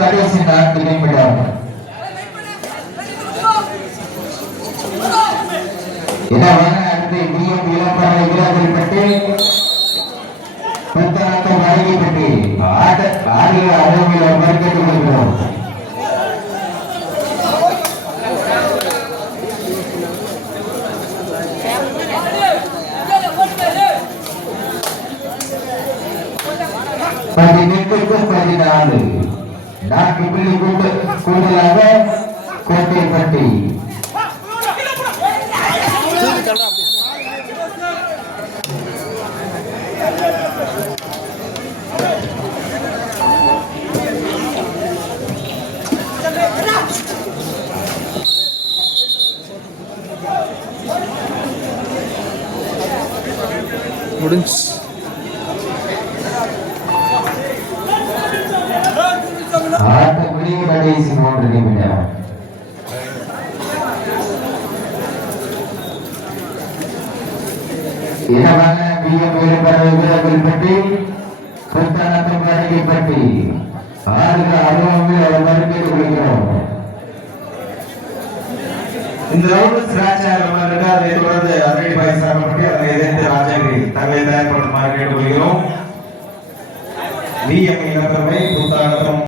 கடைசி 4 நிமிடம். அடுத்து இந்தியம் இளம்பரை வீரர்கள்பட்டு புத்தகத்தை வழங்கிப்பட்டு ஆடிய அளவில் மறுக்கட்டு கொள்கிறோம். பதினெட்டுக்கும் 14 4 புள்ளி கூடுதலாக கோட்டைப்பட்டி. முடிஞ்சு ஆட்டப்படி கடைசி 3 நிமிடம். இடமான பிஎம் வீரர்கள்பட்டி புத்தகத்தை வழங்கிப்பட்டி ஆளுக்கு அனுபவங்கள் மறுபேறு கொள்கிறோம். இந்த ரவுண்ட் ஸ்கிராட்ச் ஆகிற மாதிரி இருக்கு. அதை தொடர்ந்து அதிரடி பயிற்சி அதனை எதிர்த்து ராஜகிரி தங்களை தயார்படுத்துமாறு கேட்டுக்கொள்கிறோம். விஎம் இளம்பெருமை புத்தானத்தம்